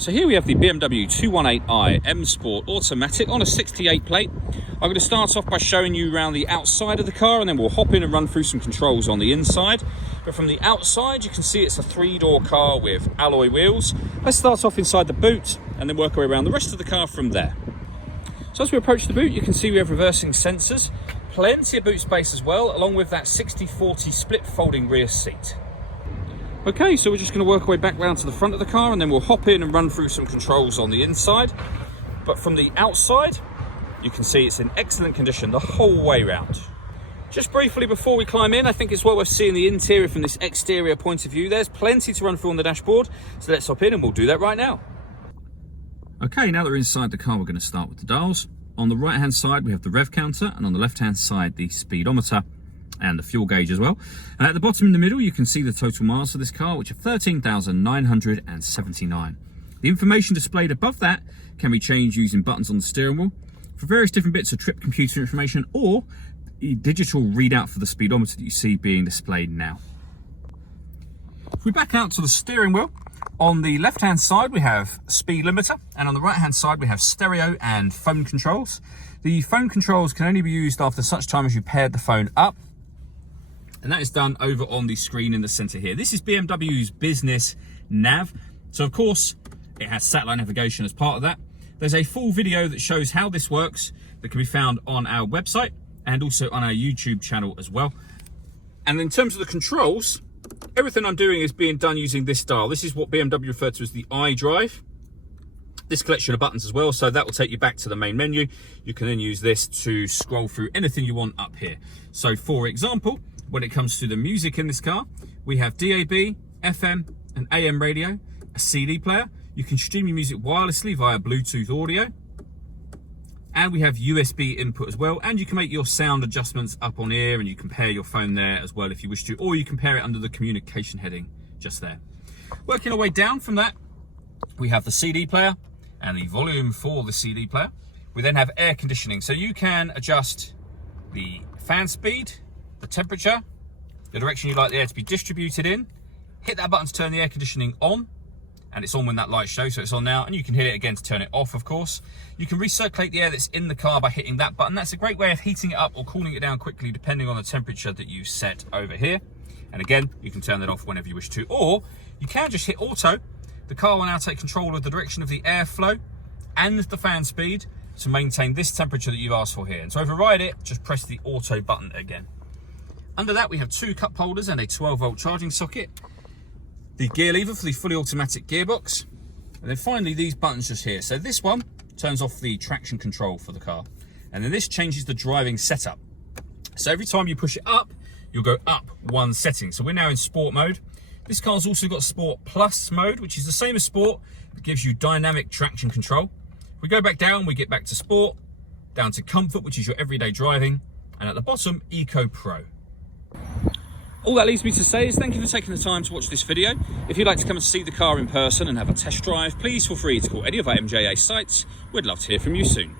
So here we have the BMW 218i M Sport Automatic on a 68 plate. I'm going to start off by showing you around the outside of the car, and then we'll hop in and run through some controls on the inside. But from the outside, you can see it's a 3-door car with alloy wheels. Let's start off inside the boot and then work our way around the rest of the car from there. So as we approach the boot, you can see we have reversing sensors, plenty of boot space as well, along with that 60/40 split folding rear seat. Okay, so we're just going to work our way back round to the front of the car, and then we'll hop in and run through some controls on the inside. But from the outside, you can see it's in excellent condition the whole way round. Just briefly before we climb in, I think it's well worth seeing the interior from this exterior point of view. There's plenty to run through on the dashboard, so let's hop in and we'll do that right now. Okay, now that we're inside the car, we're going to start with the dials. On the right hand side we have the rev counter, and on the left hand side the speedometer and the fuel gauge as well. At the bottom in the middle you can see the total miles for this car, which are 13,979. The information displayed above that can be changed using buttons on the steering wheel for various different bits of trip computer information, or the digital readout for the speedometer that you see being displayed now. If we back out to the steering wheel, on the left hand side we have speed limiter, and on the right hand side we have stereo and phone controls. The phone controls can only be used after such time as you paired the phone up, and that is done over on the screen in the center here. This is BMW's business nav, so of course it has satellite navigation as part of that. There's a full video that shows how this works that can be found on our website and also on our YouTube channel as well. And in terms of the controls, everything I'm doing is being done using this dial. This is what BMW referred to as the iDrive. This collection of buttons as well, so that will take you back to the main menu. You can then use this to scroll through anything you want up here. So for example, when it comes to the music in this car, we have DAB, FM and AM radio, a CD player. You can stream your music wirelessly via Bluetooth audio. And we have USB input as well, and you can make your sound adjustments up on here, and you can pair your phone there as well if you wish to, or you can pair it under the communication heading just there. Working our way down from that, we have the CD player and the volume for the CD player. We then have air conditioning, so you can adjust the fan speed, the temperature, the direction you'd like the air to be distributed in. Hit that button to turn the air conditioning on, and it's on when that light shows, so it's on now, and you can hit it again to turn it off, of course. You can recirculate the air that's in the car by hitting that button. That's a great way of heating it up or cooling it down quickly depending on the temperature that you set over here. And again, you can turn that off whenever you wish to, or you can just hit auto. The car will now take control of the direction of the airflow and the fan speed to maintain this temperature that you've asked for here. And to override it, just press the auto button again. Under that we have 2 cup holders and a 12-volt charging socket, the gear lever for the fully automatic gearbox, and then finally these buttons just here. So this one turns off the traction control for the car, and then this changes the driving setup. So every time you push it up, you'll go up 1 setting. So we're now in sport mode. This car's also got Sport Plus mode, which is the same as sport. It gives you dynamic traction control. If we go back down, we get back to sport, down to comfort, which is your everyday driving, and at the bottom, Eco Pro. All that leaves me to say is thank you for taking the time to watch this video. If you'd like to come and see the car in person and have a test drive, please feel free to call any of our MJA sites. We'd love to hear from you soon.